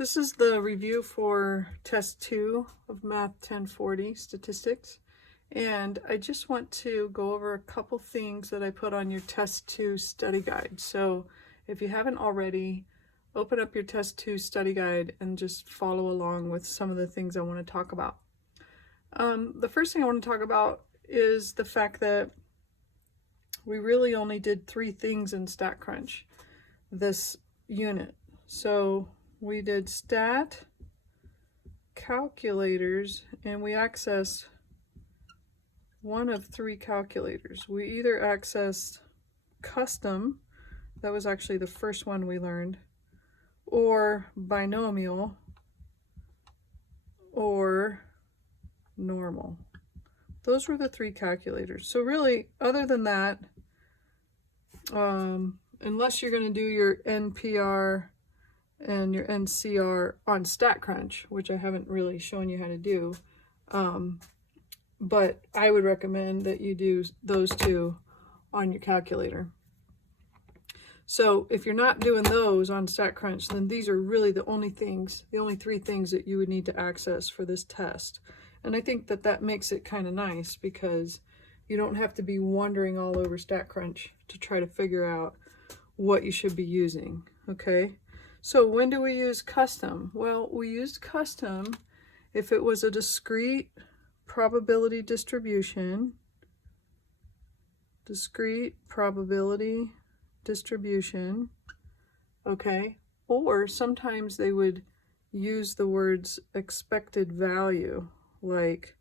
This is the review for test 2 of Math 1040 statistics. And I just want to go over a couple things that I put on your test 2 study guide. So if you haven't already, open up your test 2 study guide and just follow along with some of the things I want to talk about. The first thing I want to talk about is the fact that we really only did 3 things in StatCrunch this unit. So we did stat, calculators, and we accessed one of 3 calculators. We either accessed custom, that was actually the first one we learned, or binomial, or normal. Those were the 3 calculators. So really, other than that, unless you're going to do your NPR and your NCR on StatCrunch, which I haven't really shown you how to do, but I would recommend that you do those 2 on your calculator. So if you're not doing those on StatCrunch, then these are really the only 3 things that you would need to access for this test. And I think that that makes it kind of nice because you don't have to be wandering all over StatCrunch to try to figure out what you should be using, okay? So when do we use custom? Well, we used custom if it was a discrete probability distribution, okay? Or sometimes they would use the words expected value, like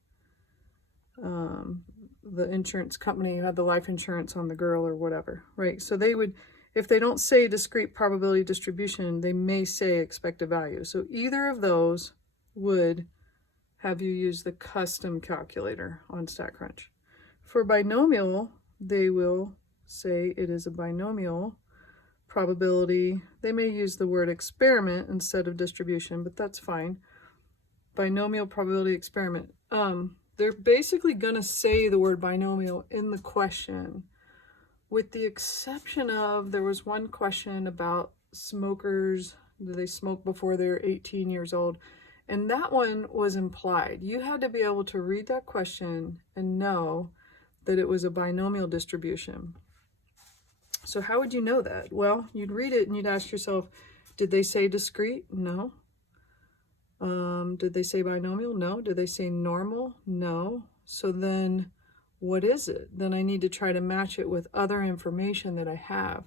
the insurance company had the life insurance on the girl or whatever, right? So they would, if they don't say discrete probability distribution, they may say expected value. So either of those would have you use the custom calculator on StatCrunch. For binomial, they will say it is a binomial probability. They may use the word experiment instead of distribution, but that's fine. Binomial probability experiment. They're basically going to say the word binomial in the question, with the exception of, there was one question about smokers, do they smoke before they're 18 years old? And that one was implied. You had to be able to read that question and know that it was a binomial distribution. So how would you know that? Well, you'd read it and you'd ask yourself, did they say discrete? No. Did they say binomial? No. Did they say normal? No. So then what is it? Then I need to try to match it with other information that I have.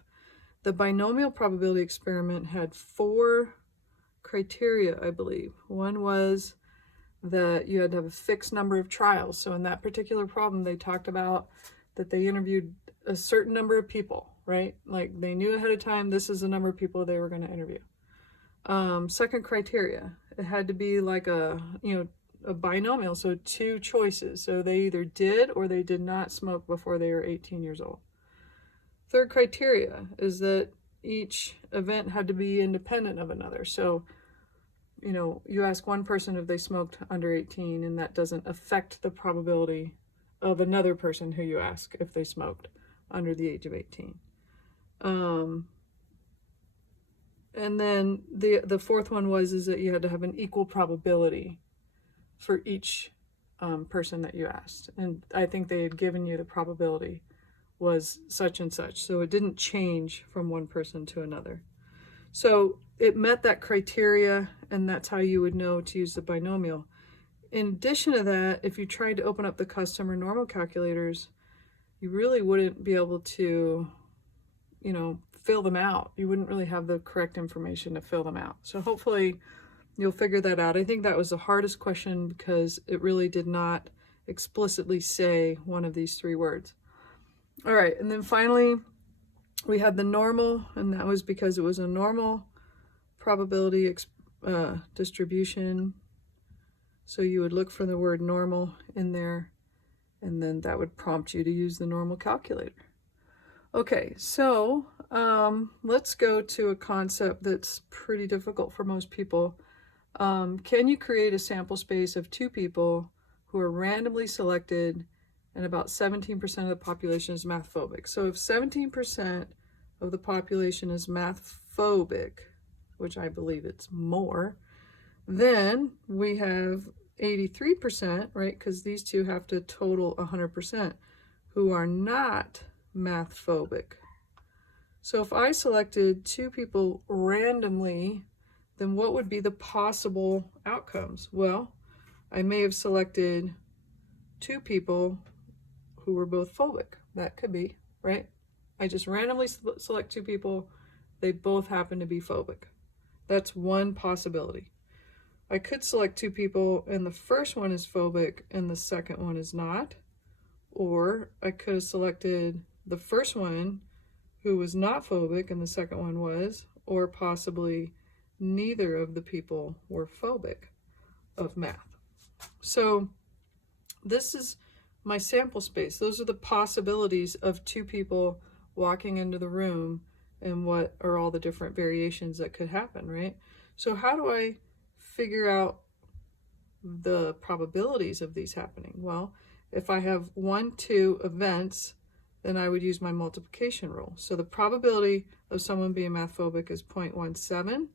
The binomial probability experiment had 4 criteria, I believe. One was that you had to have a fixed number of trials. So in that particular problem, they talked about that they interviewed a certain number of people, right? Like they knew ahead of time, this is the number of people they were going to interview. Second criteria, it had to be like a binomial, so 2 choices. So they either did or they did not smoke before they were 18 years old. Third criteria is that each event had to be independent of another. So, you ask one person if they smoked under 18, and that doesn't affect the probability of another person who you ask if they smoked under the age of 18. And then the fourth one is that you had to have an equal probability for each person that you asked. And I think they had given you the probability was such and such. So it didn't change from one person to another. So it met that criteria, and that's how you would know to use the binomial. In addition to that, if you tried to open up the custom or normal calculators, you really wouldn't be able to, fill them out. You wouldn't really have the correct information to fill them out. So hopefully you'll figure that out. I think that was the hardest question because it really did not explicitly say one of these 3 words. All right, and then finally we had the normal, and that was because it was a normal probability distribution. So you would look for the word normal in there, and then that would prompt you to use the normal calculator. Okay, so let's go to a concept that's pretty difficult for most people. Can you create a sample space of 2 people who are randomly selected and about 17% of the population is math-phobic? So if 17% of the population is math-phobic, which I believe it's more, then we have 83%, right? Because these two have to total 100%, who are not math phobic. So if I selected two people randomly, then what would be the possible outcomes? Well, I may have selected two people who were both phobic. That could be, right? I just randomly select two people. They both happen to be phobic. That's one possibility. I could select two people and the first one is phobic and the second one is not. Or I could have selected the first one who was not phobic and the second one was, or possibly neither of the people were phobic of math. So this is my sample space. Those are the possibilities of two people walking into the room and what are all the different variations that could happen, right? So how do I figure out the probabilities of these happening? Well, if I have 1, 2 events, then I would use my multiplication rule. So the probability of someone being math phobic is 0.17.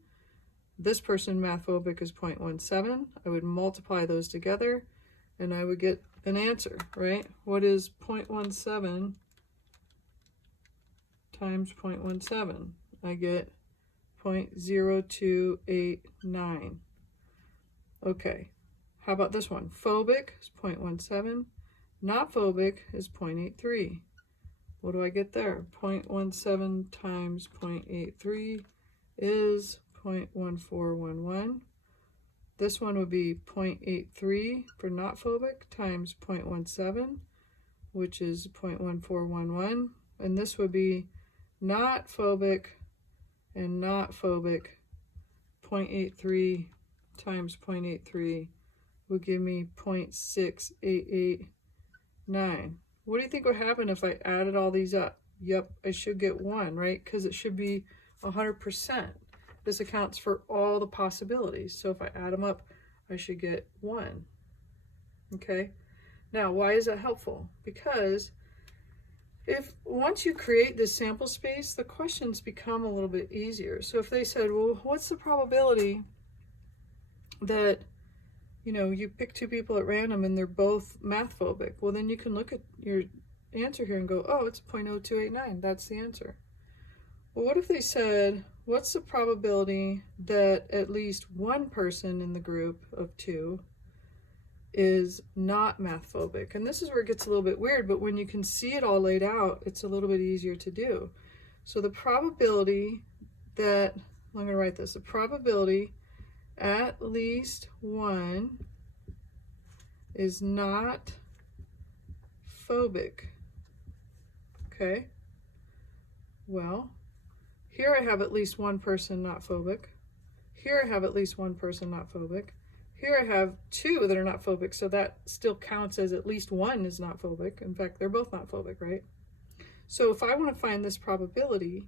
This person math phobic is 0.17. I would multiply those together and I would get an answer, right? What is 0.17 times 0.17? I get 0.0289. Okay, how about this one? Phobic is 0.17. Not phobic is 0.83. What do I get there? 0.17 times 0.83 is 0.1411. This one would be 0.83 for not phobic times 0.17, which is 0.1411. And this would be not phobic and not phobic. 0.83 times 0.83 would give me 0.6889. What do you think would happen if I added all these up? Yep, I should get 1, right? Because it should be 100%. This accounts for all the possibilities. So if I add them up, I should get 1. Okay? Now, why is that helpful? Because once you create this sample space, the questions become a little bit easier. So if they said, well, what's the probability that you pick two people at random and they're both math phobic? Well, then you can look at your answer here and go, oh, it's 0.0289. That's the answer. Well, what if they said, what's the probability that at least one person in the group of two is not math phobic? And this is where it gets a little bit weird, but when you can see it all laid out, it's a little bit easier to do. So the probability that, I'm going to write this, the probability at least one is not phobic. Okay, well, here I have at least one person not phobic. Here I have at least one person not phobic. Here I have two that are not phobic, so that still counts as at least one is not phobic. In fact, they're both not phobic, right? So if I want to find this probability,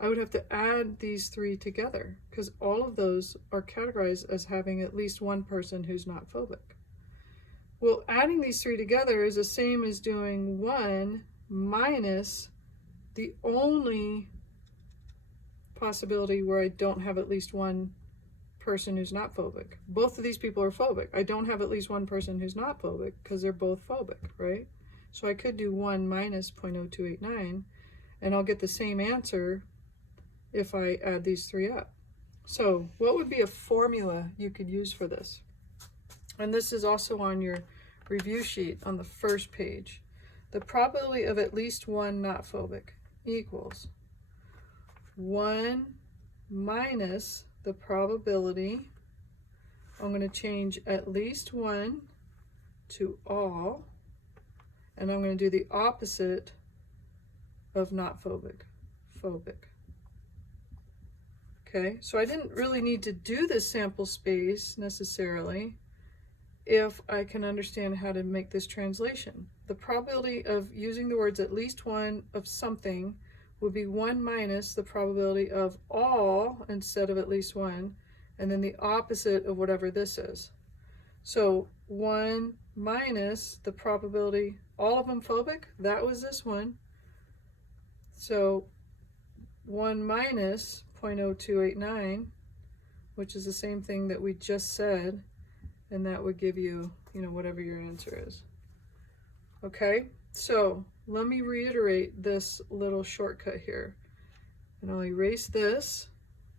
I would have to add these three together because all of those are categorized as having at least one person who's not phobic. Well, adding these three together is the same as doing 1 minus the only possibility where I don't have at least one person who's not phobic. Both of these people are phobic. I don't have at least one person who's not phobic because they're both phobic, right? So I could do 1 minus 0.0289 and I'll get the same answer if I add these three up. So what would be a formula you could use for this? And this is also on your review sheet on the first page. The probability of at least one not phobic equals 1 minus the probability, I'm going to change at least one to all, and I'm going to do the opposite of not phobic, phobic. Okay, so I didn't really need to do this sample space necessarily if I can understand how to make this translation. The probability of using the words at least one of something would be 1 minus the probability of all instead of at least one, and then the opposite of whatever this is. So 1 minus the probability, all of them phobic, that was this one. So 1 minus 0.0289 which is the same thing that we just said, and that would give you, you know, whatever your answer is. Okay, so let me reiterate this little shortcut here, and I'll erase this.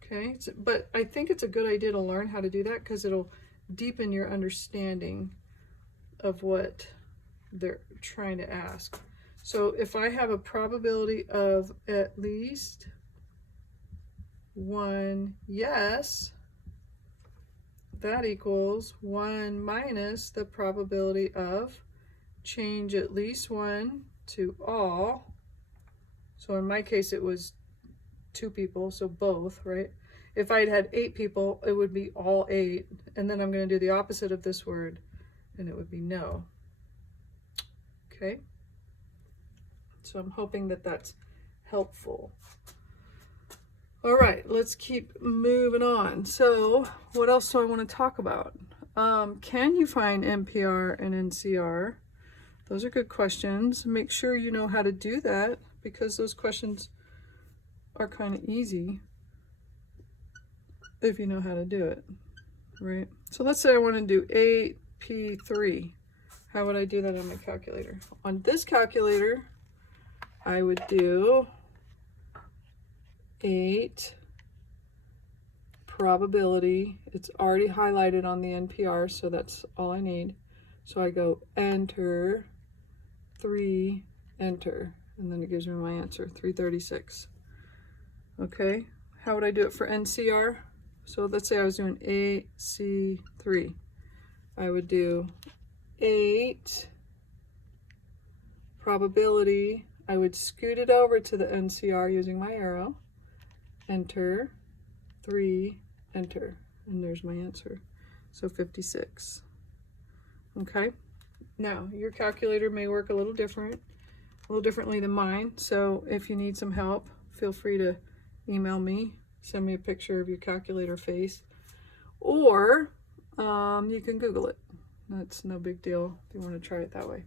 Okay, but I think it's a good idea to learn how to do that because it'll deepen your understanding of what they're trying to ask. So if I have a probability of at least one yes, that equals 1 minus the probability of change at least one to all. So in my case it was 2 people, so both, right? If I'd had 8 people, it would be all 8, and then I'm going to do the opposite of this word, and it would be no. Okay, so I'm hoping that that's helpful. All right, let's keep moving on. So what else do I want to talk about? Can you find NPR and NCR? Those are good questions. Make sure you know how to do that because those questions are kind of easy if you know how to do it, right? So let's say I want to do 8p3. How would I do that on my calculator? On this calculator, I would do 8 probability. It's already highlighted on the NPR, so that's all I need. So I go enter, 3, enter, and then it gives me my answer, 336. Okay, how would I do it for NCR? So let's say I was doing AC3. I would do 8 probability. I would scoot it over to the NCR using my arrow. Enter, 3, enter, and there's my answer. So 56. Okay, now your calculator may work a little differently than mine. So if you need some help, feel free to email me, send me a picture of your calculator face, or you can Google it. That's no big deal if you want to try it that way.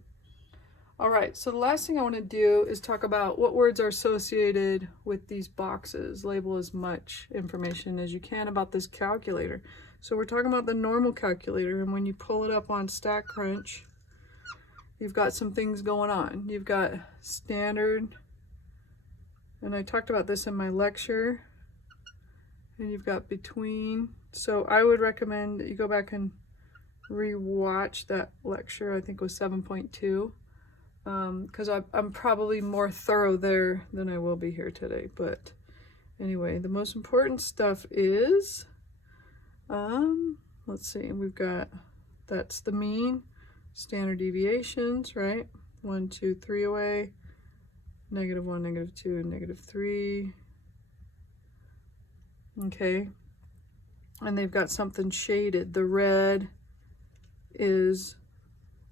All right, so the last thing I want to do is talk about what words are associated with these boxes. Label as much information as you can about this calculator. So we're talking about the normal calculator, and when you pull it up on StatCrunch, you've got some things going on. You've got standard, and I talked about this in my lecture, and you've got between. So I would recommend that you go back and re-watch that lecture. I think it was 7.2. Because I'm probably more thorough there than I will be here today. But anyway, the most important stuff is, let's see, we've got, that's the mean, standard deviations, right? 1, 2, 3 away, -1, -2, and -3. Okay, and they've got something shaded. The red is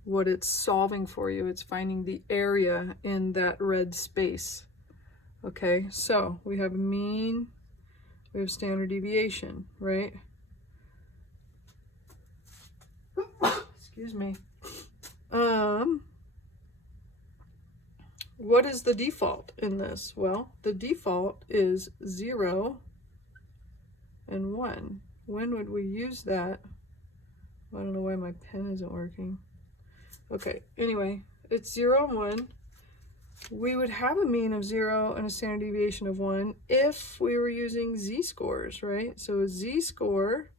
what it's solving for you. It's finding the area in that red space. Okay, so we have mean, we have standard deviation, right? Excuse me. What is the default in this? Well, the default is 0 and 1. When would we use that? I don't know why my pen isn't working. Okay, anyway, it's 0 and 1. We would have a mean of 0 and a standard deviation of 1 if we were using z-scores, right? So a z-score,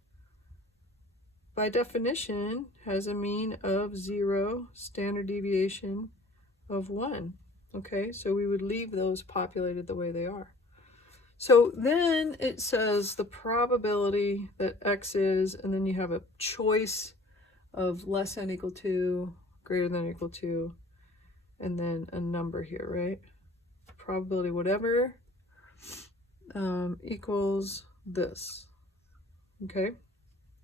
by definition, has a mean of 0, standard deviation of 1. Okay, so we would leave those populated the way they are. So then it says the probability that x is, and then you have a choice of less than equal to, greater than or equal to, and then a number here, right? Probability whatever equals this. Okay,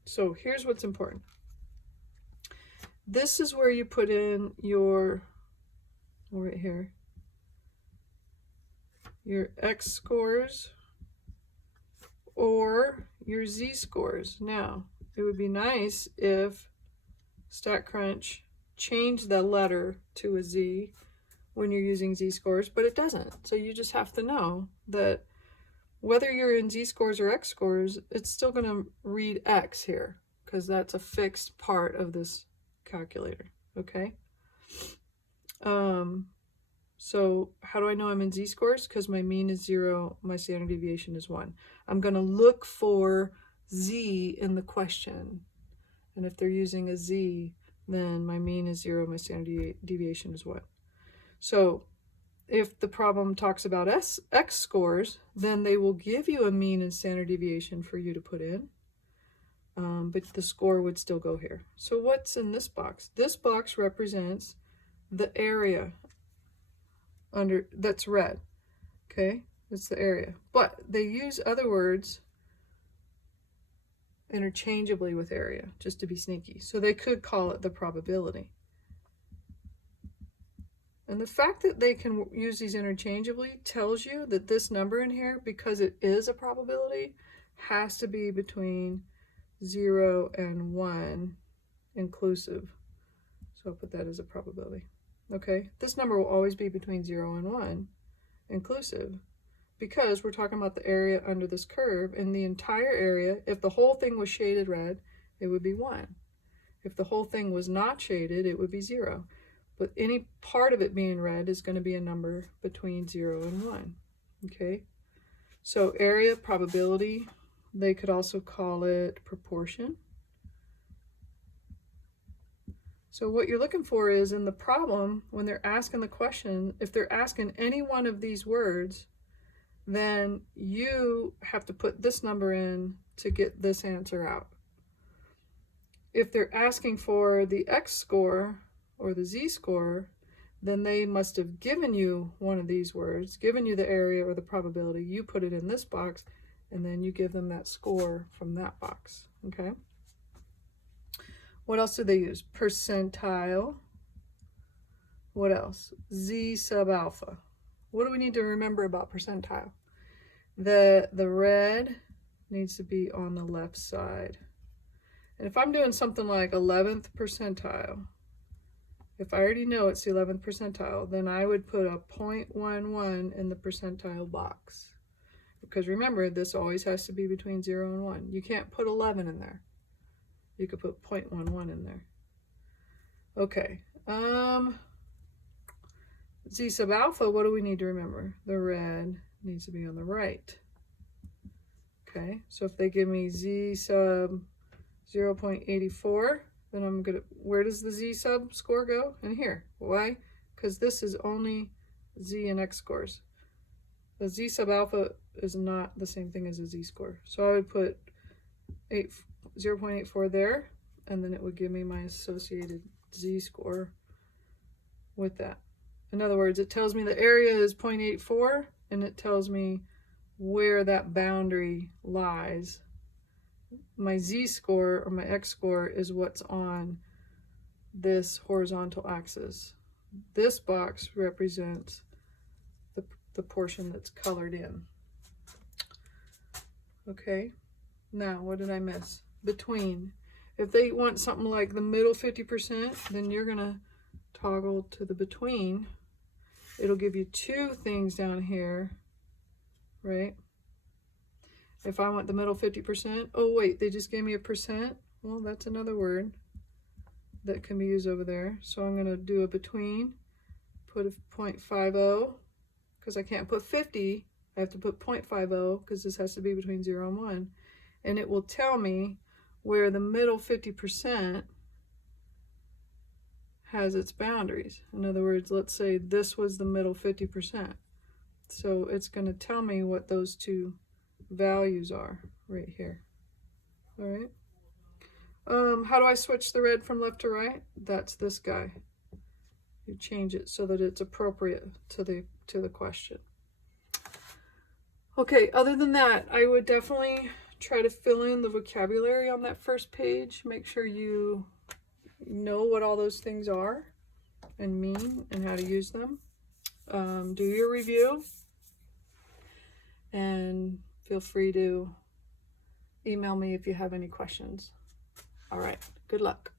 so here's what's important. This is where you put in your, right here, your x scores or your z scores. Now, it would be nice if StatCrunch changed the letter to a z when you're using z-scores, but it doesn't. So you just have to know that whether you're in z-scores or x-scores, it's still going to read x here because that's a fixed part of this calculator, okay? So how do I know I'm in z-scores? Because my mean is 0, my standard deviation is 1. I'm going to look for z in the question. And if they're using a z, then my mean is 0, my standard deviation is 1. So if the problem talks about x scores, then they will give you a mean and standard deviation for you to put in. But the score would still go here. So what's in this box? This box represents the area that's red. Okay, it's the area. But they use other words interchangeably with area, just to be sneaky. So they could call it the probability. And the fact that they can use these interchangeably tells you that this number in here, because it is a probability, has to be between 0 and 1 inclusive. So I'll put that as a probability. Okay, this number will always be between 0 and 1 inclusive, because we're talking about the area under this curve, and the entire area, if the whole thing was shaded red, it would be 1. If the whole thing was not shaded, it would be 0. But any part of it being red is going to be a number between 0 and 1. Okay, so area, probability, they could also call it proportion. So what you're looking for is in the problem, when they're asking the question, if they're asking any one of these words, then you have to put this number in to get this answer out. If they're asking for the x score or the z-score, then they must have given you one of these words, given you the area or the probability. You put it in this box, and then you give them that score from that box, okay? What else do they use? Percentile. What else? Z sub alpha. What do we need to remember about percentile? The red needs to be on the left side. And if I'm doing something like 11th percentile, if I already know it's the 11th percentile, then I would put a 0.11 in the percentile box. Because remember, this always has to be between 0 and 1. You can't put 11 in there. You could put 0.11 in there. Okay. Z sub alpha, what do we need to remember? The red needs to be on the right. Okay, so if they give me Z sub 0.84, then I'm gonna, where does the Z sub score go? In here. Why? Because this is only Z and X scores. The Z sub alpha is not the same thing as a Z score. So I would put 0.84 there, and then it would give me my associated Z score with that. In other words, it tells me the area is 0.84, and it tells me where that boundary lies. My z-score or my x-score is what's on this horizontal axis. This box represents the portion that's colored in. Okay, now what did I miss? Between. If they want something like the middle 50%, then you're going to toggle to the between. It'll give you two things down here, right? If I want the middle 50%, oh wait, they just gave me a percent. Well, that's another word that can be used over there. So I'm going to do a between, put a 0.50, because I can't put 50. I have to put 0.50 because this has to be between 0 and 1. And it will tell me where the middle 50% has its boundaries. In other words, let's say this was the middle 50%. So it's going to tell me what those two values are right here. All right. How do I switch the red from left to right? That's this guy. You change it so that it's appropriate to the question. Okay, other than that, I would definitely try to fill in the vocabulary on that first page. Make sure you know what all those things are and mean and how to use them. Do your review, and feel free to email me if you have any questions. All right, good luck.